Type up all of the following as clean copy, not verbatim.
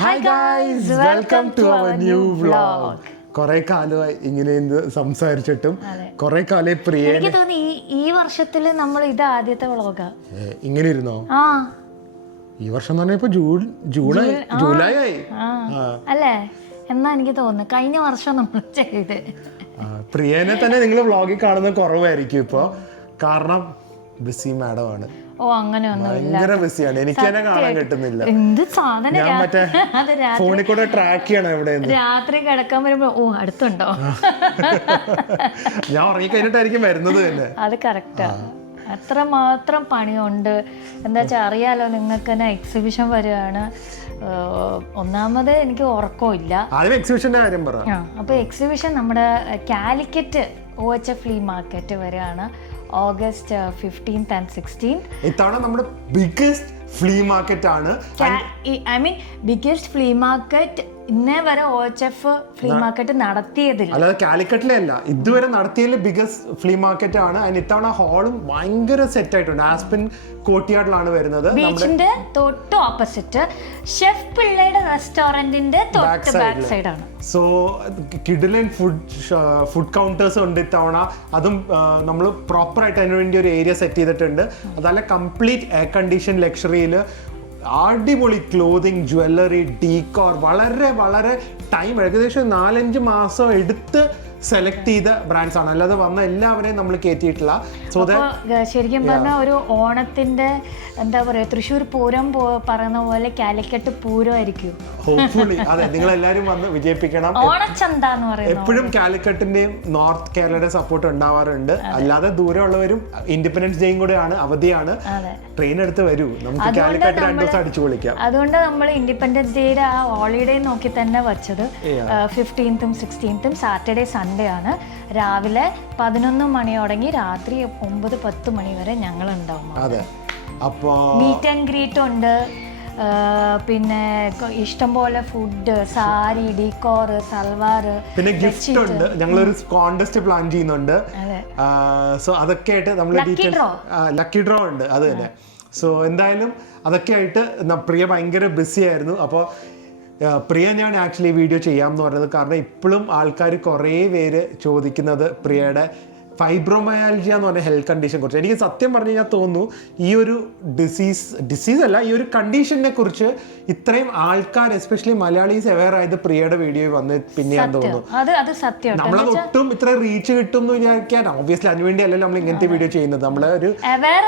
Hi guys, welcome to our new vlog. കുറെ കാലമായി ഇങ്ങനെ സംസാരിച്ചിട്ടും കുറെ കാലം പ്രിയ എനിക്ക് തോന്നി ഈ വർഷത്തില് നമ്മൾ ഇത് ആദ്യത്തെ വ്ളോഗാ. ഇങ്ങനെ ഇരുന്നോ? ഈ വർഷം എന്ന് പറഞ്ഞാൽ ഇപ്പൊ ജൂലൈ ആയി അല്ലേ എന്നാ എനിക്ക് തോന്നുന്നു. കഴിഞ്ഞ വർഷം നമ്മൾ ചെയ്ത് പ്രിയനെ തന്നെ നിങ്ങൾ വ്ളോഗിൽ കാണുന്നത് കുറവായിരിക്കും ഇപ്പൊ, കാരണം ബിസി മാഡം ആണ്. ഓ അങ്ങനെയൊന്നും ഭയങ്കര ബിസിയാണ്, എനിക്ക് തന്നെ കാണാൻ കിട്ടുന്നില്ല. എന്ത് സാധനം ഞാൻ മറ്റേ ഫോണിൽ കൂടെ ട്രാക്ക് ചെയ്യണം എവിടെ രാത്രി കിടക്കാൻ വരുമ്പോ ഓ അടുത്തുണ്ടോ ഞാൻ ഉറങ്ങി കഴിഞ്ഞിട്ടായിരിക്കും വരുന്നത് തന്നെ. അത് കറക്റ്റാ. അത്രമാത്രം പണിയുണ്ട്. എന്താ വെച്ചാൽ അറിയാലോ നിങ്ങൾക്ക് തന്നെ എക്സിബിഷൻ വരികയാണ്. ഒന്നാമത് എനിക്ക് ഉറക്കമില്ല. എക്സിബിഷന്റെ കാര്യം പറ. അപ്പൊ എക്സിബിഷൻ നമ്മുടെ കാലിക്കറ്റ് OHF ഫ്ലീ മാർക്കറ്റ് വരികയാണ് ഓഗസ്റ്റ് 15th and 16th. ഇത്തവണ നമ്മുടെ ബിഗ്ഗസ്റ്റ് ഫ്ലീ മാർക്കറ്റ് ആണ്. I mean biggest flea market ഇന്നേ വരെ OHF ഫ്ലീ മാർക്കറ്റ് നടത്തിയതില്ല. അല്ലാതെ കാലിക്കറ്റിലെ അല്ല, ഇതുവരെ നടത്തിയതിൽ ബിഗ്ഗസ്റ്റ് ഫ്ലീ മാർക്കറ്റ് ആണ്. അതിന് ഇത്തവണ ഹാളും ഭയങ്കര സെറ്റ് ആയിട്ടുണ്ട്. ആസ്പിൻ കോർട്ട്യാർഡിലാണ് വരുന്നത്. ബീച്ചിന്റെ തൊട്ട് ഓപ്പോസിറ്റ് ഷെഫ് പിള്ളയുടെ റെസ്റ്റോറന്റിന്റെ തൊട്ട് ബാക്ക് സൈഡ് ആണ്. സോ കിഡിലൻ ഫുഡ് കൗണ്ടേഴ്സ് ഉണ്ട് ഇത്തവണ. അതും നമ്മൾ പ്രോപ്പർ ആയിട്ട് അതിന് വേണ്ടി ഒരു ഏരിയ സെറ്റ് ചെയ്തിട്ടുണ്ട്. അതല്ല കംപ്ലീറ്റ് എയർ കണ്ടീഷൻ ലക്ഷറിയിൽ അടിപൊളി ക്ലോതിങ്, ജ്വല്ലറി, ഡീക്കോർ, വളരെ വളരെ ടൈം, ഏകദേശം 4-5 മാസം എടുത്ത് സെലക്ട് ചെയ്ത ബ്രാൻഡ്സ് ആണ്. അല്ലാതെ വന്ന എല്ലാവരെയും നമ്മൾ കയറ്റിയിട്ടില്ല. സോ ശരിക്കും പറഞ്ഞാൽ ഒരു ഓണത്തിന്റെ എന്താ പറയാ, തൃശ്ശൂർ പൂരം പറയുന്ന പോലെ കാലിക്കറ്റ് പൂരം ആയിരിക്കും. ഹോപ്പ്ഫുള്ളി അതെ, നിങ്ങൾ എല്ലാവരും വന്ന് വിജയിപ്പിക്കണം. ഓണച്ചന്ത എന്ന് പറയുന്നത് എപ്പോഴും കാലിക്കറ്റിന്റെയും നോർത്ത് കേരളയുടെ സപ്പോർട്ട് ഉണ്ടാവാറുണ്ട്. അല്ലാതെ ദൂരെ ഉള്ളവരും ഇൻഡിപെൻഡൻസ് ഡേയും കൂടെ ആണ്, അവധിയാണ്, ട്രെയിൻ എടുത്ത് വരൂ, നമുക്ക് കാലിക്കറ്റ് 2 ദിവസം അടിച്ചു പൊളിക്കാം. അതുകൊണ്ട് നമ്മൾ ഇൻഡിപെൻഡൻസ് ഡേയുടെ ആ ഹോളിഡേ നോക്കി തന്നെ വെച്ചത്. 15th ഉം 16th ഉം സാറ്റർഡേ സൺഡേ ആണ്. രാവിലെ 11 മണി തുടങ്ങി രാത്രി 9-10 മണി വരെ ഞങ്ങൾ ഉണ്ടാവും. അതെ, അപ്പോ മീറ്റ് ആൻഡ് ഗ്രീറ്റ് ഉണ്ട്. പിന്നെ ഇഷ്ടംപോലെ ഫുഡ്, സാരി, ഡീക്കോർ, സൽവാർ, പിന്നെ ഗിഫ്റ്റ് ഉണ്ട്. ഞങ്ങളൊരു കോൺടെസ്റ്റ് പ്ലാൻ ചെയ്യുന്നുണ്ട്. സോ അതൊക്കെ ആയിട്ട് നമ്മൾ ലക്കി ഡ്രോ ഉണ്ട്. അത് തന്നെ. സോ എന്തായാലും അതൊക്കെ ആയിട്ട് പ്രിയ ഭയങ്കര ബിസി ആയിരുന്നു. അപ്പോൾ പ്രിയ ഞാൻ ആക്ച്വലി വീഡിയോ ചെയ്യാമെന്ന് പറഞ്ഞത് കാരണം ഇപ്പോഴും ആൾക്കാർ കുറേ പേര് ചോദിക്കുന്നത് പ്രിയയുടെ ഫൈബ്രോമയാൽജിയ എന്ന് പറഞ്ഞ ഹെൽത്ത് കണ്ടീഷൻ കുറിച്ച്. എനിക്ക് സത്യം പറഞ്ഞു കഴിഞ്ഞാൽ തോന്നുന്നു ഈ ഒരു ഡിസീസ് അല്ല, ഈ ഒരു കണ്ടീഷനെ കുറിച്ച് ഇത്രയും ആൾക്കാർ എസ്പെഷ്യലി മലയാളീസ് അവെയർ ആയത് പ്രിയയുടെ വീഡിയോ വന്ന് പിന്നെയാന്ന് തോന്നുന്നു. നമ്മളത് ഒട്ടും ഇത്ര റീച്ച് കിട്ടും എന്ന് വിചാരിക്കാൻ ഓബ്വിയസ്ലി അതിനുവേണ്ടി അല്ലല്ലോ നമ്മൾ ഇങ്ങനത്തെ വീഡിയോ ചെയ്യുന്നത്, നമ്മളെ ഒരു അവെയർ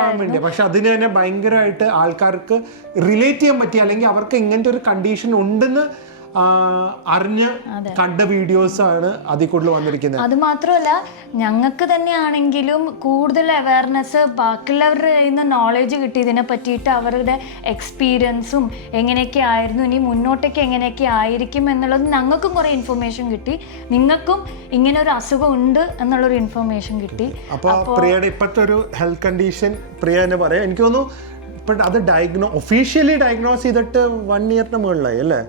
ആവാൻ വേണ്ടി. പക്ഷെ അതിന് തന്നെ ഭയങ്കരമായിട്ട് ആൾക്കാർക്ക് റിലേറ്റ് ചെയ്യാൻ പറ്റിയ, അല്ലെങ്കിൽ അവർക്ക് ഇങ്ങനത്തെ ഒരു കണ്ടീഷൻ ഉണ്ടെന്ന് അറിഞ്ഞ് കണ്ട വീഡിയോസ് ആണ് അതിൽ കൂടുതൽ വന്നിരിക്കുന്നത്. അത് മാത്രമല്ല ഞങ്ങൾക്ക് തന്നെയാണെങ്കിലും കൂടുതൽ അവയർനെസ് ബാക്കിയുള്ളവരുടെ കയ്യിൽ നിന്ന് നോളജ് കിട്ടിയതിനെ പറ്റിയിട്ട്, അവരുടെ എക്സ്പീരിയൻസും എങ്ങനെയൊക്കെ ആയിരുന്നു, ഇനി മുന്നോട്ടേക്ക് എങ്ങനെയൊക്കെ ആയിരിക്കും എന്നുള്ളത് ഞങ്ങൾക്കും കുറേ ഇൻഫർമേഷൻ കിട്ടി. നിങ്ങൾക്കും ഇങ്ങനെ ഒരു അസുഖം ഉണ്ട് എന്നുള്ളൊരു ഇൻഫർമേഷൻ കിട്ടി. അപ്പോൾ പ്രിയയുടെ ഇപ്പോഴത്തെ ഒരു ഹെൽത്ത് കണ്ടീഷൻ പ്രിയ തന്നെ പറയാം. എനിക്ക് തോന്നുന്നു ഇപ്പം അത് ഒഫീഷ്യലി ഡയഗ്നോസ് ചെയ്തിട്ട് 1 ഇയറിന് മുകളിലായി അല്ലേ?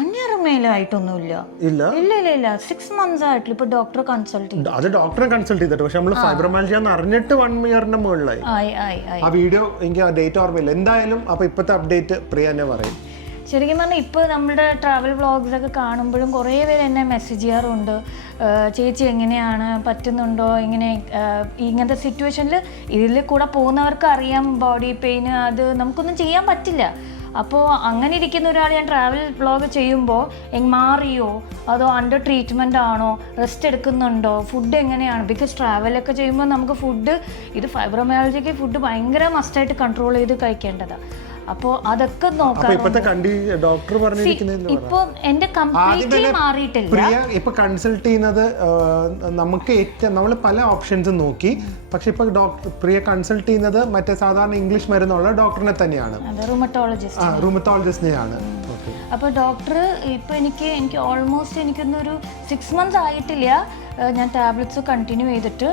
1 ഇയർ മേലായിട്ടൊന്നുമില്ല. ഇല്ല 6 months ആയിട്ടില്ല. ഇപ്പൊ ഡോക്ടറെ കൺസൾട്ട് ചെയ്തു. അത് ഡോക്ടറെ കൺസൾട്ട് ചെയ്തിട്ട്, പക്ഷെ നമ്മൾ ഫൈബ്രോമയാൽജിയ എന്ന് അറിഞ്ഞിട്ട് 1 ഇയറിന് മുകളിലായി. ആ വീഡിയോ എനിക്ക് ഡേറ്റ് ഓർമ്മയില്ല. എന്തായാലും അപ്പൊ ഇപ്പോഴത്തെ അപ്ഡേറ്റ് പ്രിയ തന്നെ പറയും. ശരിക്കും പറഞ്ഞാൽ ഇപ്പോൾ നമ്മുടെ ട്രാവൽ വ്ളോഗ്സ് ഒക്കെ കാണുമ്പോഴും കുറേ പേര് എന്നെ മെസ്സേജ് ചെയ്യാറുണ്ട്, ചേച്ചി എങ്ങനെയാണ്, പറ്റുന്നുണ്ടോ, ഇങ്ങനത്തെ സിറ്റുവേഷനിൽ ഇതിൽ കൂടെ പോകുന്നവർക്ക് അറിയാം ബോഡി പെയിൻ, അത് നമുക്കൊന്നും ചെയ്യാൻ പറ്റില്ല. അപ്പോൾ അങ്ങനെ ഇരിക്കുന്ന ഒരാൾ ഞാൻ ട്രാവൽ വ്ളോഗ് ചെയ്യുമ്പോൾ മാറിയോ, അതോ അണ്ടർ ട്രീറ്റ്മെൻ്റ് ആണോ, റെസ്റ്റ് എടുക്കുന്നുണ്ടോ, ഫുഡ് എങ്ങനെയാണ്? ബിക്കോസ് ട്രാവലൊക്കെ ചെയ്യുമ്പോൾ നമുക്ക് ഫുഡ്, ഇത് ഫൈബ്രോമയാൾജിക്ക് ഫുഡ് ഭയങ്കര മസ്റ്റായിട്ട് കൺട്രോൾ ചെയ്ത് കഴിക്കേണ്ടതാണ്. അപ്പോൾ അതൊക്കെ നോക്കാം. ഡോക്ടർ ഇപ്പൊ എന്റെ കംപ്ലീറ്റ്ലി മാറിയിട്ടില്ല. ഇപ്പൊ കൺസൾട്ട് ചെയ്യുന്നത് നമുക്ക് നമ്മൾ പല ഓപ്ഷൻസും നോക്കി, പക്ഷെ ഇപ്പൊ പ്രിയ കൺസൾട്ട് ചെയ്യുന്നത് മറ്റേ സാധാരണ ഇംഗ്ലീഷ് മരുന്നുള്ള ഡോക്ടറിനെ തന്നെയാണ്, റൂമറ്റോളജിസ്റ്റിനെയാണ്. അപ്പോൾ ഡോക്ടർ ഇപ്പൊ എനിക്ക് ഓൾമോസ്റ്റ് എനിക്കൊന്നൊരു 6 months ആയിട്ടില്ല. ഞാൻ ടാബ്ലറ്റ്സ് കണ്ടിന്യൂ ചെയ്തിട്ട്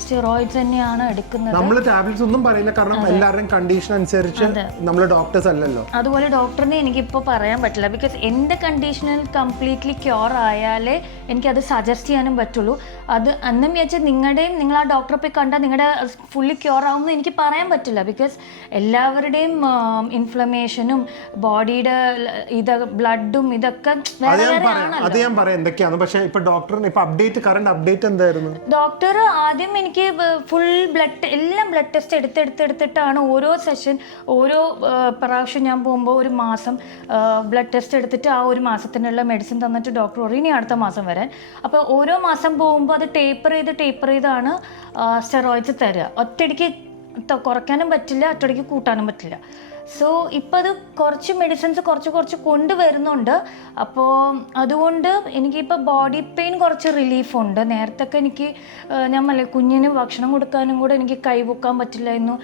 സ്റ്റിറോയിഡ്സ് തന്നെയാണ് എടുക്കുന്നത്. നമ്മൾ ടാബ്ലറ്റ്സ് ഒന്നും പറയില്ല, കാരണം എല്ലാവരുടെയും കണ്ടീഷൻ അനുസരിച്ച് നമ്മൾ ഡോക്ടേഴ്സ് അല്ലല്ലോ. അതുപോലെ ഡോക്ടറിനെ എനിക്കിപ്പോൾ പറയാൻ പറ്റില്ല, ബിക്കോസ് എൻ്റെ കണ്ടീഷനിൽ കംപ്ലീറ്റ്ലി ക്യൂർ ആയാലേ എനിക്കത് സജസ്റ്റ് ചെയ്യാനും പറ്റുള്ളൂ. അത് അന്നും വെച്ചാൽ നിങ്ങൾ ആ ഡോക്ടറെ പോയി കണ്ടാൽ നിങ്ങളുടെ ഫുള്ളി ക്യൂർ ആവുമെന്ന് എനിക്ക് പറയാൻ പറ്റില്ല. ബിക്കോസ് എല്ലാവരുടെയും ഇൻഫ്ലമേഷനും ബോഡിയുടെ ബ്ലഡും ഇതൊക്കെ വേറെ വേറെ ആണല്ലോ. അത് ഞാൻ പറയാം എന്തൊക്കെയാണ്. പക്ഷേ ഇപ്പൊ ഡോക്ടറിന് ഇപ്പൊ കറണ്ട് അപ്ഡേറ്റ് എന്തായിരുന്നു? ഡോക്ടർ ആദ്യം എനിക്ക് ഫുൾ എല്ലാം ബ്ലഡ് ടെസ്റ്റ് എടുത്തിട്ടാണ് ഓരോ സെഷൻ ഓരോ പ്രാവശ്യം ഞാൻ പോകുമ്പോൾ ഒരു മാസം ബ്ലഡ് ടെസ്റ്റ് എടുത്തിട്ട് ആ ഒരു മാസത്തിനുള്ള മെഡിസിൻ തന്നിട്ട് ഡോക്ടർ പറയും ഇനി അടുത്ത മാസം വരാൻ. അപ്പോൾ ഓരോ മാസം പോകുമ്പോൾ അത് ടേപ്പർ ചെയ്താണ് സ്റ്റെറോയിഡ്സ് തരിക. ഒറ്റയടിക്ക് കുറയ്ക്കാനും പറ്റില്ല, ഒറ്റയടിക്ക് കൂട്ടാനും പറ്റില്ല. സോ ഇപ്പോൾ അത് കുറച്ച് മെഡിസിൻസ് കുറച്ച് കൊണ്ടുവരുന്നുണ്ട്. അപ്പോൾ അതുകൊണ്ട് എനിക്കിപ്പോൾ ബോഡി പെയിൻ കുറച്ച് റിലീഫുണ്ട്. നേരത്തൊക്കെ എനിക്ക് ഞാൻ കുഞ്ഞിന് ഭക്ഷണം കൊടുക്കാനും കൂടെ എനിക്ക് കൈപൊക്കാൻ പറ്റില്ലായിരുന്നു,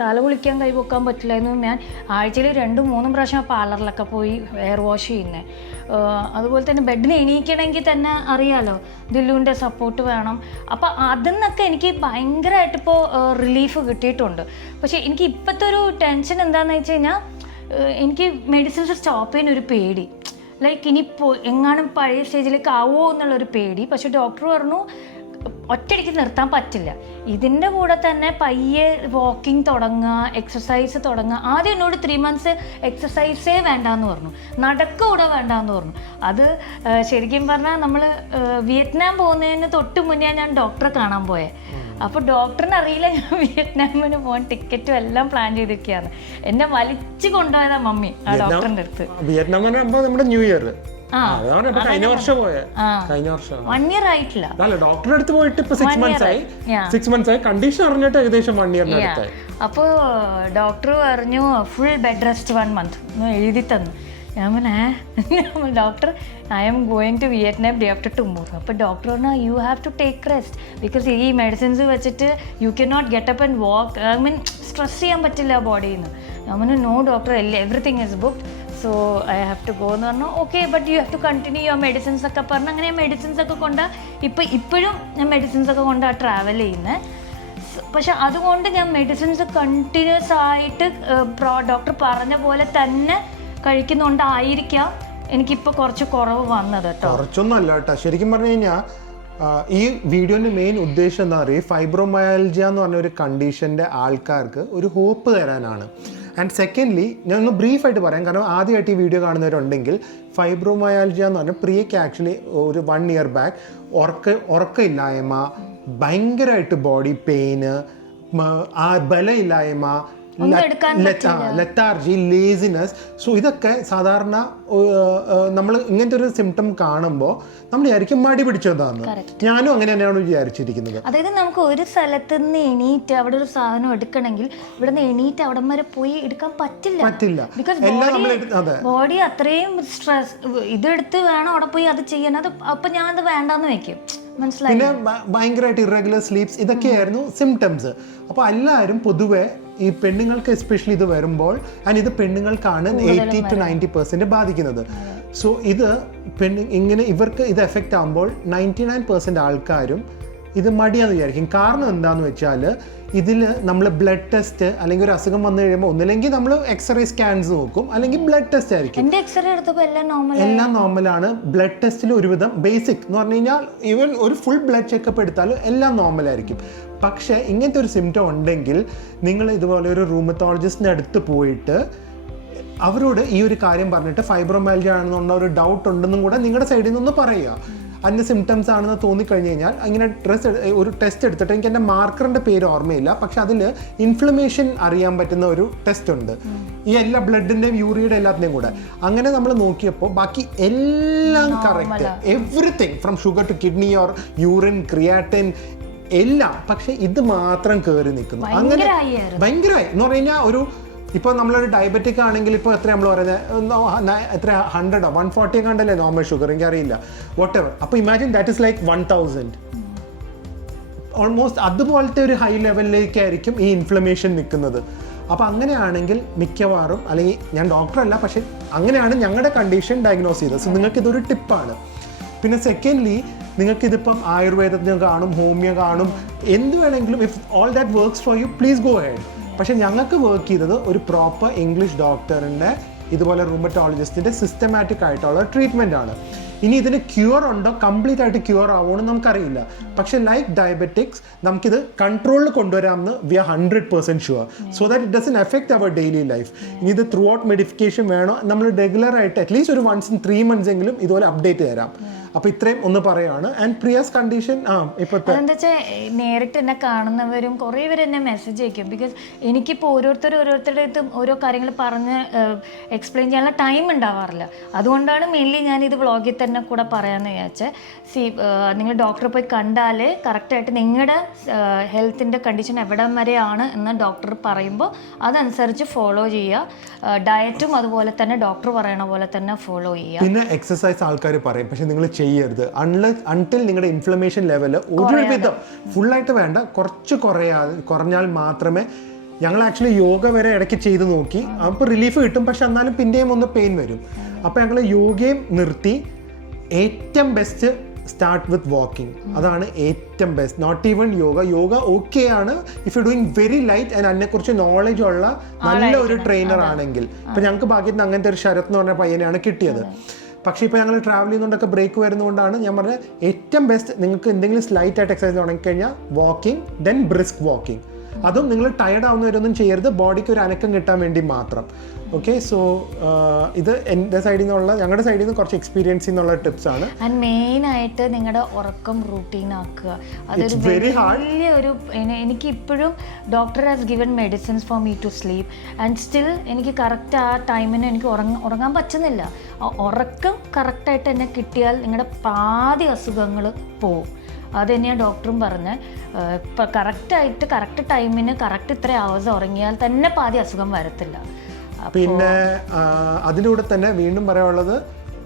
തല കുളിക്കാൻ കൈപൊക്കാൻ പറ്റില്ലായിരുന്നു. ഞാൻ ആഴ്ചയിൽ 2-3 പ്രാവശ്യം പാർലറിലൊക്കെ പോയി ഹെയർ വാഷ് ചെയ്യുന്നത്. അതുപോലെ തന്നെ ബെഡിന് എണീക്കണമെങ്കിൽ തന്നെ അറിയാലോ ദില്ലുവിൻ്റെ സപ്പോർട്ട് വേണം. അപ്പോൾ അതിന്നൊക്കെ എനിക്ക് ഭയങ്കരമായിട്ടിപ്പോൾ റിലീഫ് കിട്ടിയിട്ടുണ്ട്. പക്ഷേ എനിക്ക് ഇപ്പോഴത്തെ ഒരു ടെൻഷൻ എന്താണെന്ന് വെച്ച് കഴിഞ്ഞാൽ എനിക്ക് മെഡിസിൻസ് സ്റ്റോപ്പ് ചെയ്യാൻ ഒരു പേടി. ലൈക്ക് ഇനിയിപ്പോൾ എങ്ങാനും പഴയ സ്റ്റേജിലേക്ക് ആവുമോ എന്നുള്ളൊരു പേടി. പക്ഷേ ഡോക്ടർ പറഞ്ഞു ഒറ്റയടിക്ക് നിർത്താൻ പറ്റില്ല. ഇതിൻ്റെ കൂടെ തന്നെ പയ്യെ വാക്കിംഗ് തുടങ്ങുക, എക്സസൈസ് തുടങ്ങുക. ആദ്യം എന്നോട് 3 months എക്സസൈസേ വേണ്ടാന്ന് പറഞ്ഞു, നടക്കൂടെ വേണ്ടാന്ന് പറഞ്ഞു. അത് ശരിക്കും പറഞ്ഞാൽ നമ്മൾ വിയറ്റ്നാം പോകുന്നതിന് തൊട്ട് മുന്നേ ഞാൻ ഡോക്ടറെ കാണാൻ പോയത്. അപ്പോൾ ഡോക്ടറിന് അറിയില്ല ഞാൻ വിയറ്റ്നാമിന് പോകാൻ ടിക്കറ്റും എല്ലാം പ്ലാൻ ചെയ്തിരിക്കുകയാണ്. എന്നെ വലിച്ചു കൊണ്ടുപോയതാ മമ്മി ആ ഡോക്ടറിൻ്റെ അടുത്ത്. വിയറ്റ്നാം നമ്മുടെ ന്യൂ ഇയർ കഴിഞ്ഞ വർഷം 1 year ആയിട്ടില്ല. ഡോക്ടറെ അടുത്ത് പോയിട്ട് ഇപ്പൊ 6 months ആയി. കണ്ടീഷൻ അറിഞ്ഞിട്ട് ഏകദേശം 1 year അടുത്തായി. അപ്പോൾ ഡോക്ടർ പറഞ്ഞു ഫുൾ ബെഡ് റെസ്റ്റ് 1 month എഴുതി തന്നു. ഞാൻ പറഞ്ഞു doctor I am going to Vietnam day after tomorrow. അപ്പോൾ ഡോക്ടർ പറഞ്ഞാൽ you have to take rest because ഈ മെഡിസിൻസ് വെച്ചിട്ട് you can not get up and walk. I mean stress ചെയ്യാൻ പറ്റില്ല ബോഡിയിൽ നിന്ന്. ഞാൻ പറഞ്ഞു no doctor, everything is booked, so I have to go എന്ന് പറഞ്ഞു. Okay but you have to continue your medicines ഒക്കെ പറഞ്ഞു. അങ്ങനെ മെഡിസിൻസ് ഒക്കെ കൊണ്ട് ഇപ്പോഴും ഞാൻ മെഡിസിൻസ് ഒക്കെ കൊണ്ടാണ് ട്രാവൽ ചെയ്യുന്നത്. പക്ഷെ അതുകൊണ്ട് ഞാൻ മെഡിസിൻസ് കണ്ടിന്യൂസ് ആയിട്ട് ഡോക്ടർ പറഞ്ഞ പോലെ തന്നെ കഴിക്കുന്നുണ്ടായിരിക്കാം എനിക്കിപ്പോൾ കുറച്ച് കുറവ് വന്നത് കേട്ടോ. കുറച്ചൊന്നും അല്ല കേട്ടോ. ശരിക്കും പറഞ്ഞു കഴിഞ്ഞാൽ ഈ വീഡിയോൻ്റെ മെയിൻ ഉദ്ദേശം എന്താ പറയുക, ഫൈബ്രോമയാൽജിയ എന്ന് പറഞ്ഞ ഒരു കണ്ടീഷൻ്റെ ആൾക്കാർക്ക് ഒരു ഹോപ്പ് തരാനാണ്. ആൻഡ് സെക്കൻഡ്ലി ഞാൻ ഒന്ന് ബ്രീഫായിട്ട് പറയാം, കാരണം ആദ്യമായിട്ട് ഈ വീഡിയോ കാണുന്നവരുണ്ടെങ്കിൽ ഫൈബ്രോമയാൽജിയ എന്ന് പറഞ്ഞാൽ പ്രിയയ്ക്ക് ആക്ച്വലി ഒരു 1 year ബാക്ക് ഉറക്കമില്ലായ്മ, ഭയങ്കരമായിട്ട് ബോഡി പെയിന്, ബലമില്ലായ്മ, ലെത്താർജി, ലേസിനെസ്. സോ ഇതൊക്കെ സാധാരണ നമ്മൾ ഇങ്ങനത്തെ ഒരു സിംറ്റം കാണുമ്പോൾ നമ്മൾ വിചാരിക്കും മടി പിടിച്ചതാണ്. ഞാനും അങ്ങനെ തന്നെയാണ് വിചാരിച്ചിരിക്കുന്നത്. അതായത് നമുക്ക് ഒരു സ്ഥലത്ത് നിന്ന് എണീറ്റ് അവിടെ ഒരു സാധനം എടുക്കണമെങ്കിൽ ഇവിടെ നിന്ന് എണീറ്റ് അവിടെ വരെ പോയി എടുക്കാൻ പറ്റില്ല. ബിക്കോസ് ബോഡി അത്രയും സ്ട്രെസ് ഇതെടുത്ത് വേണം അവിടെ പോയി അത് ചെയ്യാൻ. അത് അപ്പൊ ഞാൻ അത് വേണ്ടാന്ന് വെക്കും. പിന്നെ ഭയങ്കരമായിട്ട് ഇറഗുലർ സ്ലീപ്സ്, ഇതൊക്കെയായിരുന്നു സിംറ്റംസ്. അപ്പോൾ എല്ലാവരും പൊതുവെ ഈ പെണ്ണുങ്ങൾക്ക് എസ്പെഷ്യലി ഇത് വരുമ്പോൾ, ആൻഡ് ഇത് പെണ്ണുങ്ങൾക്കാണ് 80 to 90% ബാധിക്കുന്നത്. സോ ഇത് ഇങ്ങനെ ഇവർക്ക് ഇത് എഫക്റ്റ് ആകുമ്പോൾ 99% ആൾക്കാരും ഇത് മടിയാന്ന് വിചാരിക്കും. കാരണം എന്താണെന്ന് വെച്ചാൽ ഇതിൽ നമ്മൾ ബ്ലഡ് ടെസ്റ്റ് അല്ലെങ്കിൽ ഒരു അസുഖം വന്നു കഴിയുമ്പോൾ ഒന്നില്ലെങ്കിൽ നമ്മൾ എക്സ്റേ സ്കാൻസ് നോക്കും, അല്ലെങ്കിൽ ബ്ലഡ് ടെസ്റ്റ് ആയിരിക്കും. എല്ലാം നോർമലാണ്. ബ്ലഡ് ടെസ്റ്റിൽ ഒരുവിധം ബേസിക് എന്ന് പറഞ്ഞു കഴിഞ്ഞാൽ ഈവൻ ഒരു ഫുൾ ബ്ലഡ് ചെക്കപ്പ് എടുത്താലും എല്ലാം നോർമലായിരിക്കും. പക്ഷേ ഇങ്ങനത്തെ ഒരു സിംറ്റം ഉണ്ടെങ്കിൽ നിങ്ങൾ ഇതുപോലെ ഒരു റൂമത്തോളജിസ്റ്റിൻ്റെ അടുത്ത് പോയിട്ട് അവരോട് ഈ ഒരു കാര്യം പറഞ്ഞിട്ട് ഫൈബ്രോമയാൽജിയ ആണെന്നുള്ള ഒരു ഡൗട്ട് ഉണ്ടെന്നും കൂടെ നിങ്ങളുടെ സൈഡിൽ നിന്ന് പറയുക. അതിൻ്റെ സിംറ്റംസ് ആണെന്ന് തോന്നിക്കഴിഞ്ഞ് കഴിഞ്ഞാൽ അങ്ങനെ ഒരു ടെസ്റ്റ് എടുത്തിട്ട്, എനിക്ക് എൻ്റെ മാർക്കറിൻ്റെ പേര് ഓർമ്മയില്ല, പക്ഷെ അതിൽ ഇൻഫ്ലമേഷൻ അറിയാൻ പറ്റുന്ന ഒരു ടെസ്റ്റ് ഉണ്ട്, ഈ എല്ലാ ബ്ലഡിൻ്റെയും യൂറിയുടെ എല്ലാത്തിൻ്റെയും കൂടെ. അങ്ങനെ നമ്മൾ നോക്കിയപ്പോൾ ബാക്കി എല്ലാം correct, everything from sugar to kidney or urine, creatinine എല്ലാം. പക്ഷെ ഇത് മാത്രം കയറി നിൽക്കുന്നു. അങ്ങനെ ഭയങ്കരമായി എന്ന് പറഞ്ഞു കഴിഞ്ഞാൽ ഒരു ഇപ്പോൾ നമ്മളൊരു ഡയബറ്റിക് ആണെങ്കിൽ ഇപ്പോൾ എത്ര നമ്മൾ പറയുന്നത് എത്ര 100 or 140 കണ്ടല്ലേ നോർമൽ ഷുഗർ, എനിക്ക് അറിയില്ല, വാട്ട് എവർ. അപ്പോൾ imagine that is like 1000 almost. അതുപോലത്തെ ഒരു ഹൈ ലെവലിലേക്കായിരിക്കും ഈ ഇൻഫ്ലമേഷൻ നിൽക്കുന്നത്. അപ്പോൾ അങ്ങനെയാണെങ്കിൽ മിക്കവാറും, അല്ലെങ്കിൽ ഞാൻ ഡോക്ടറല്ല, പക്ഷേ അങ്ങനെയാണ് ഞങ്ങളുടെ കണ്ടീഷൻ ഡയഗ്നോസ് ചെയ്തത്. സോ നിങ്ങൾക്ക് ഇതൊരു ടിപ്പാണ്. പിന്നെ സെക്കൻഡ്ലി നിങ്ങൾക്ക് ഇതിപ്പം ആയുർവേദത്തിന് കാണും, ഹോമിയോ കാണും, എന്ത് വേണമെങ്കിലും, if all that works for you please go head. പക്ഷെ ഞങ്ങൾക്ക് വർക്ക് ചെയ്തത് ഒരു പ്രോപ്പർ ഇംഗ്ലീഷ് ഡോക്ടറിൻ്റെ ഇതുപോലെ റൂമറ്റോളജിസ്റ്റിൻ്റെ സിസ്റ്റമാറ്റിക് ആയിട്ടുള്ള ട്രീറ്റ്മെൻ്റ് ആണ്. ഇനി ഇതിന് ക്യൂർ ഉണ്ടോ, കംപ്ലീറ്റ് ആയിട്ട് ക്യൂർ ആവുമെന്ന് നമുക്കറിയില്ല. പക്ഷേ ലൈക്ക് ഡയബറ്റിക്സ് നമുക്കിത് കൺട്രോളിൽ കൊണ്ടുവരാമെന്ന് we are 100% sure, so that it doesn't affect our daily life. ഇനി ഇത് ത്രൂ ഔട്ട് മെഡിഫിക്കേഷൻ വേണോ, നമ്മൾ റെഗുലറായിട്ട് അറ്റ്ലീസ്റ്റ് ഒരു 1 in 3 months എങ്കിലും ഇതുപോലെ അപ്ഡേറ്റ് തരാം. അപ്പോൾ ഇത്രയും ഒന്ന് പറയുകയാണ്. ആൻഡ് പ്രിയാസ് കണ്ടീഷൻ ഇപ്പോഴത്തെ അതെന്താ വെച്ചാൽ നേരിട്ട് എന്നെ കാണുന്നവരും കുറേ പേര് എന്നെ മെസ്സേജ് അയക്കും. ബിക്കോസ് എനിക്കിപ്പോൾ ഓരോരുത്തരുടെ അടുത്തും ഓരോ കാര്യങ്ങൾ പറഞ്ഞ് എക്സ്പ്ലെയിൻ ചെയ്യാനുള്ള ടൈം ഉണ്ടാവാറില്ല. അതുകൊണ്ടാണ് മെയിൻലി ഞാനിത് വ്ളോഗിൽ തന്നെ കൂടെ പറയാമെന്ന് വിചാരിച്ചത്. നിങ്ങൾ ഡോക്ടറെ പോയി കണ്ടാൽ കറക്റ്റായിട്ട് നിങ്ങളുടെ ഹെൽത്തിൻ്റെ കണ്ടീഷൻ എവിടം വരെയാണ് എന്ന് ഡോക്ടർ പറയുമ്പോൾ അതനുസരിച്ച് ഫോളോ ചെയ്യുക. ഡയറ്റും അതുപോലെ തന്നെ ഡോക്ടർ പറയണ പോലെ തന്നെ ഫോളോ ചെയ്യുക. പിന്നെ എക്സസൈസ് ആൾക്കാർ പറയും, പക്ഷെ നിങ്ങൾ ചെയ്യരുത് അൺടിൽ നിങ്ങളുടെ ഇൻഫ്ലമേഷൻ ലെവൽ ഒരുവിധം ഫുള്ളായിട്ട് വേണ്ട, കുറച്ച് കുറഞ്ഞാൽ മാത്രമേ. ഞങ്ങൾ ആക്ച്വലി യോഗ വരെ ഇടയ്ക്ക് ചെയ്ത് നോക്കി, അപ്പോൾ റിലീഫ് കിട്ടും, പക്ഷെ എന്നാലും പിന്നെയും ഒന്ന് പെയിൻ വരും. അപ്പോൾ ഞങ്ങൾ യോഗയും നിർത്തി. ഏറ്റവും ബെസ്റ്റ് സ്റ്റാർട്ട് വിത്ത് വാക്കിംഗ്, അതാണ് ഏറ്റവും best. Not even yoga okay ആണ് if you doing very light and അതിനെക്കുറിച്ച് നോളജ് ഉള്ള നല്ല ഒരു ട്രെയിനർ ആണെങ്കിൽ. ഇപ്പം ഞങ്ങൾക്ക് ഭാഗ്യത്തിന് അങ്ങനത്തെ ഒരു ശരത് എന്ന് പറഞ്ഞ പയ്യനെയാണ് കിട്ടിയത്. പക്ഷേ ഇപ്പോൾ ഞങ്ങൾ ട്രാവൽ ചെയ്യുന്നതുകൊണ്ടൊക്കെ ബ്രേക്ക് വരുന്നതുകൊണ്ടാണ് ഞാൻ പറഞ്ഞത് ഏറ്റവും ബെസ്റ്റ്. നിങ്ങൾക്ക് എന്തെങ്കിലും സ്ലൈറ്റ് ആയിട്ട് എക്സസൈസ് തുടങ്ങിക്കഴിഞ്ഞാൽ വാക്കിംഗ്, ദെൻ ബ്രിസ്ക് വാക്കിംഗ്. അതും നിങ്ങൾ ടയർഡ് ആവുന്നവരൊന്നും ചെയ്യരുത്, ബോഡിക്ക് ഒരു അനക്കം കിട്ടാൻ വേണ്ടി മാത്രം. ഓക്കെ, സോ ഇത് എൻ്റെ സൈഡിൽ നിന്നുള്ള, ഞങ്ങളുടെ സൈഡിൽ നിന്ന് കുറച്ച് എക്സ്പീരിയൻസിൽ നിന്നുള്ള ടിപ്സ് ആണ്. ആൻഡ് മെയിനായിട്ട് നിങ്ങളുടെ ഉറക്കം റൂട്ടീൻ ആക്കുക. അതൊരു വലിയൊരു, എനിക്ക് ഇപ്പോഴും doctor has given medicines for me to sleep and still എനിക്ക് കറക്റ്റ് ആ ടൈമിന് എനിക്ക് ഉറങ്ങാൻ പറ്റുന്നില്ല. ഉറക്കം കറക്റ്റായിട്ട് എന്നെ കിട്ടിയാൽ നിങ്ങളുടെ പാതി അസുഖങ്ങൾ പോവും. അത് തന്നെയാണ് ഡോക്ടറും പറഞ്ഞത്. ഇപ്പം കറക്റ്റ് ടൈമിന് കറക്റ്റ് ഇത്ര അവേഴ്സ് ഉറങ്ങിയാൽ തന്നെ പാതി അസുഖം വരത്തില്ല. പിന്നെ അതിൻ്റെ കൂടെ തന്നെ വീണ്ടും പറയാനുള്ളത്,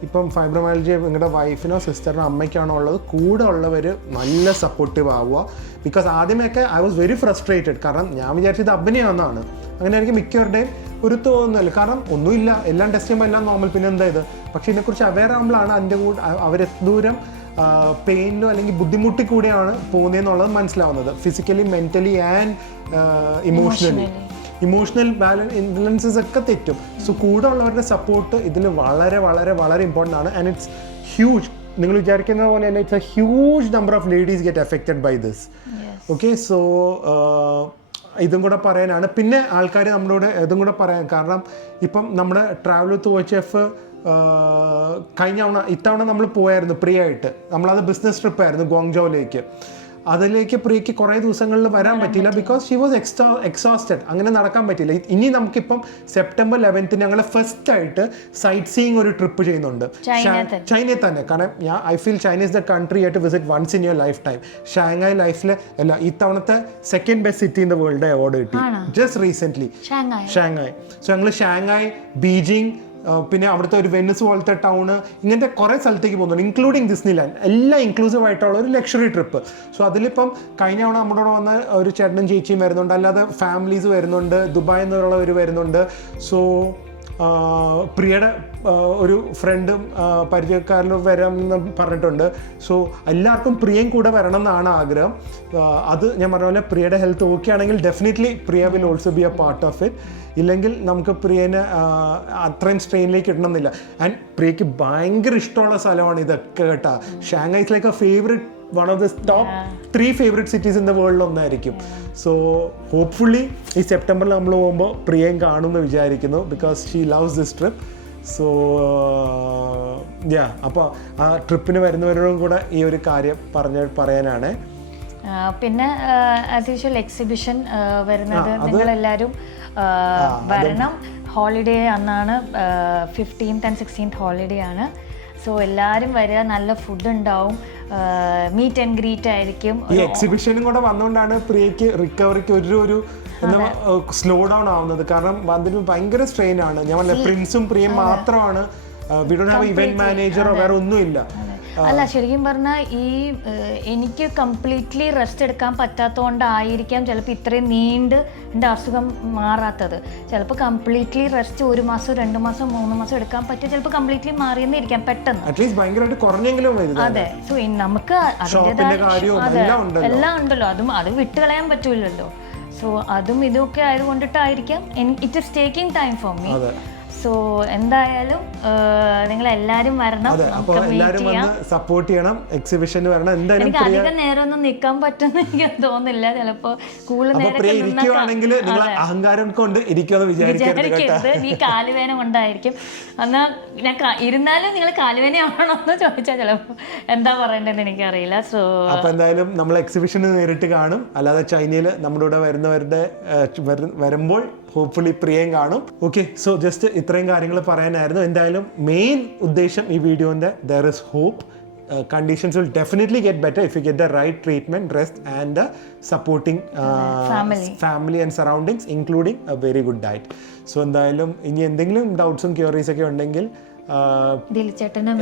ഇപ്പം ഫൈബ്രോമൈൽജിയ നിങ്ങളുടെ വൈഫിനോ സിസ്റ്ററിനോ അമ്മയ്ക്കാണോ ഉള്ളത്, കൂടെ ഉള്ളവർ നല്ല സപ്പോർട്ടീവ് ആവുക. ബിക്കോസ് ആദ്യമൊക്കെ ഐ വാസ് വെരി ഫ്രസ്ട്രേറ്റഡ്. കാരണം ഞാൻ വിചാരിച്ചത് അഭിനയമാണെന്നാണ്. അങ്ങനെ എനിക്ക് മിക്കവരുടെയും ഒരു തോന്നൽ, കാരണം ഒന്നുമില്ല, എല്ലാം ടെസ്റ്റ് ചെയ്യുമ്പോൾ എല്ലാം നോർമൽ, പിന്നെ എന്താ ഇത്. പക്ഷേ ഇതിനെക്കുറിച്ച് അവെയർ ആകുമ്പോഴാണ് അതിൻ്റെ കൂടെ അവരെന്തൂരം പെയിനിലോ അല്ലെങ്കിൽ ബുദ്ധിമുട്ടി കൂടെയാണ് പോകുന്നതെന്നുള്ളത് മനസ്സിലാവുന്നത്. Physically, mentally and emotional imbalances ഒക്കെ തെറ്റും. സോ കൂടെ ഉള്ളവരുടെ സപ്പോർട്ട് ഇതിൽ വളരെ വളരെ വളരെ ഇമ്പോർട്ടൻ്റ് ആണ്. And it's huge. നിങ്ങൾ വിചാരിക്കുന്ന പോലെ തന്നെ it's a huge number of ladies get affected by this. Okay, so ഇതും കൂടെ പറയാനാണ്. പിന്നെ ആൾക്കാർ നമ്മളോട് ഇതും കൂടെ പറയാൻ കാരണം, ഇപ്പം നമ്മുടെ ട്രാവൽ വിത്ത് OHF ഇത്തവണ നമ്മൾ പോയായിരുന്നു പ്രിയായിട്ട്. നമ്മളത് ബിസിനസ് ട്രിപ്പായിരുന്നു ഗോങ്ജോയിലേക്ക്. അതിലേക്ക് പ്രിയയ്ക്ക് കുറേ ദിവസങ്ങളിൽ വരാൻ പറ്റിയില്ല ബിക്കോസ് ഷി വാസ് എക്സോസ്റ്റഡ്. അങ്ങനെ നടക്കാൻ പറ്റില്ല. ഇനി നമുക്കിപ്പം September 11th ഞങ്ങൾ ഫസ്റ്റ് ആയിട്ട് സൈറ്റ് സീയിങ് ഒരു ട്രിപ്പ് ചെയ്യുന്നുണ്ട് ചൈനയിൽ തന്നെ. കാരണം I feel China is the country you to visit once in your lifetime. Shanghai ലൈഫിലെ ഇത്തവണത്തെ second best city in the world award കിട്ടി ജസ്റ്റ് റീസെൻ്റ്ലി, ഷാങ്ഹായ്. സോ ഞങ്ങൾ ഷാങ്ഹായ്, ബീജിംഗ്, പിന്നെ അവിടുത്തെ ഒരു വെനിസ് പോലത്തെ ടൗണ്, ഇങ്ങനത്തെ കുറേ സ്ഥലത്തേക്ക് പോകുന്നുണ്ട്, ഇൻക്ലൂഡിങ് ഡിസ്നിലാൻഡ്. എല്ലാം ഇൻക്ലൂസീവ് ആയിട്ടുള്ള ഒരു ലക്ഷറി ട്രിപ്പ്. സോ അതിലിപ്പം കഴിഞ്ഞ തവണ നമ്മുടെ കൂടെ വന്ന ഒരു ചേട്ടനും ചേച്ചിയും വരുന്നുണ്ട്, അല്ലാതെ ഫാമിലീസ് വരുന്നുണ്ട്, ദുബായിൽ നിന്നുള്ളവർ വരുന്നുണ്ട്. സോ പ്രിയയുടെ ഒരു ഫ്രണ്ടും പരിചയക്കാരിലും വരാമെന്ന് പറഞ്ഞിട്ടുണ്ട്. സോ എല്ലാവർക്കും പ്രിയയും കൂടെ വരണം എന്നാണ് ആഗ്രഹം. അത് ഞാൻ പറഞ്ഞ പോലെ പ്രിയയുടെ ഹെൽത്ത് ഓക്കെ ആണെങ്കിൽ definitely Priya will also be A part of it. ഇല്ലെങ്കിൽ നമുക്ക് പ്രിയനെ അത്രയും സ്ട്രെയിനിലേക്ക് ഇടണമെന്നില്ല. ആൻഡ് പ്രിയയ്ക്ക് ഭയങ്കര ഇഷ്ടമുള്ള സ്ഥലമാണ് ഇതൊക്കെ കേട്ടോ. Shanghai is like A favourite, one of the top 3 favourite cities in the വേൾഡിൽ ഒന്നായിരിക്കും. സോ ഹോപ്പ്ഫുള്ളി ഈ സെപ്റ്റംബറിൽ നമ്മൾ പോകുമ്പോൾ പ്രിയയും കാണുമെന്ന് വിചാരിക്കുന്നു, because she loves this trip. So അപ്പോൾ ആ ട്രിപ്പിന് വരുന്നവരോടും കൂടെ ഈ ഒരു കാര്യം പറയാനാണ്. പിന്നെ ആസ് യൂഷ്വൽ എക്സിബിഷൻ വരുന്നത് നിങ്ങളെല്ലാവരും വരണം. ഹോളിഡേ അന്നാണ്, 15th and 16th ഹോളിഡേ ആണ്. സോ എല്ലാവരും വരിക, നല്ല ഫുഡ് ഉണ്ടാവും, മീറ്റ് ആൻഡ് ഗ്രീറ്റ് ആയിരിക്കും. ഈ എക്സിബിഷനും കൂടെ വന്നുകൊണ്ടാണ് പ്രിയയ്ക്ക് റിക്കവറിക്ക് ഒരു സ്ലോ ഡൗൺ ആവുന്നത്. കാരണം അതിന് ഭയങ്കര സ്ട്രെയിൻ ആണ്. ഞാൻ പറഞ്ഞ പ്രിൻസും പ്രിയയും മാത്രമാണ്, വി ഡോണ്ട് ഹാവ് ഇവന്റ് മാനേജറോ വേറെ ഒന്നുമില്ല. അല്ല ശരിക്കും പറഞ്ഞാൽ ഈ എനിക്ക് കംപ്ലീറ്റ്ലി റെസ്റ്റ് എടുക്കാൻ പറ്റാത്തതുകൊണ്ടായിരിക്കാം ചിലപ്പോൾ ഇത്രയും നീണ്ട് എൻ്റെ അസുഖം മാറാത്തത്. ചിലപ്പോൾ കംപ്ലീറ്റ്ലി റെസ്റ്റ് 1 മാസം 2 മാസം 3 മാസം എടുക്കാൻ പറ്റും, ചിലപ്പോൾ കംപ്ലീറ്റ്ലി മാറിയെന്നിരിക്കാം പെട്ടെന്ന്. അതെ, സോ നമുക്ക് എല്ലാം ഉണ്ടല്ലോ, അത് വിട്ടുകളയാൻ പറ്റൂലല്ലോ. സോ അതും ഇതൊക്കെ ആയതുകൊണ്ടിട്ടായിരിക്കാം it is taking time for me. So എന്തായാലും നിങ്ങൾ എല്ലാരും വരണം, സപ്പോർട്ട് ചെയ്യണം, എക്സിബിഷന് വരണം. എന്തായാലും എനിക്ക് അധികം നേരം ഒന്നും നിൽക്കാൻ പറ്റുമെന്ന് എനിക്ക് തോന്നുന്നില്ല. ചിലപ്പോ കൂടുതൽ നേരം അഹങ്കാരം കൊണ്ട് വിചാരിക്കരുത്, നീ കാലുവേന കൊണ്ടായിരിക്കും. എന്നാ ഞാൻ ഇരുന്നാലും നിങ്ങൾ കാലുവേനയാണോ എന്ന് ചോദിച്ചാൽ ചിലപ്പോ എന്താ പറയണ്ടെന്ന് എനിക്കറിയില്ല. സോ അപ്പൊ എന്തായാലും നമ്മൾ എക്സിബിഷന് നേരിട്ട് കാണും, അല്ലാതെ ചൈനയിൽ നമ്മുടെ കൂടെ വരുമ്പോൾ ഹോപ്പ്ഫുള്ളി പ്രിയയും കാണും. ഓക്കെ, സോ ജസ്റ്റ് ഇത്രയും കാര്യങ്ങൾ പറയാനായിരുന്നു. എന്തായാലും മെയിൻ ഉദ്ദേശം ഈ വീഡിയോന്റെ there is hope. Conditions will definitely get better if you get the right treatment, rest and supporting family and surroundings, including a very good diet. So എന്തായാലും ഇനി എന്തെങ്കിലും ഡൗട്ട്സും ക്യൂറീസ് ഒക്കെ ഉണ്ടെങ്കിൽ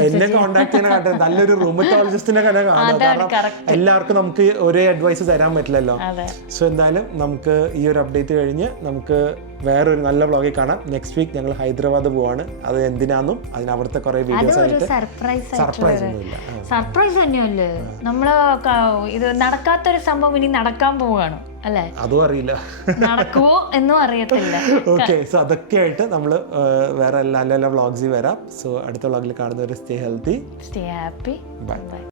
എന്നെ കോൺടാക്ട് ചെയ്യാൻ നല്ലൊരു റൂമറ്റോളജിസ്റ്റിനെ കാരണം എല്ലാവർക്കും നമുക്ക് ഒരേ അഡ്വൈസ് തരാൻ പറ്റില്ലല്ലോ. സോ എന്തായാലും നമുക്ക് ഈ ഒരു അപ്ഡേറ്റ് കഴിഞ്ഞ് നമുക്ക് വേറൊരു നല്ല വ്ളോഗിൽ കാണാം. നെക്സ്റ്റ് വീക്ക് ഞങ്ങൾ ഹൈദരാബാദ് പോവാണ്. അത് എന്തിനാന്നും അതിന് അവിടുത്തെ കുറെ വീഡിയോസ് ആയിട്ട് സർപ്രൈസ് തന്നെയല്ലേ. നമ്മള് ഇത് നടക്കാത്തൊരു സംഭവം ഇനി നടക്കാൻ പോവുകയാണ് അല്ലേ, അതും അറിയില്ല, നടക്കുവോ എന്നും അറിയത്തില്ല. ഓക്കെ, സോ അതൊക്കെ ആയിട്ട് നമ്മൾ വേറെ നല്ല നല്ല വ്ളോഗ്സിൽ വരാം. സോ അടുത്ത വ്ളോഗിൽ കാണുന്നവരെ stay healthy, stay happy, by.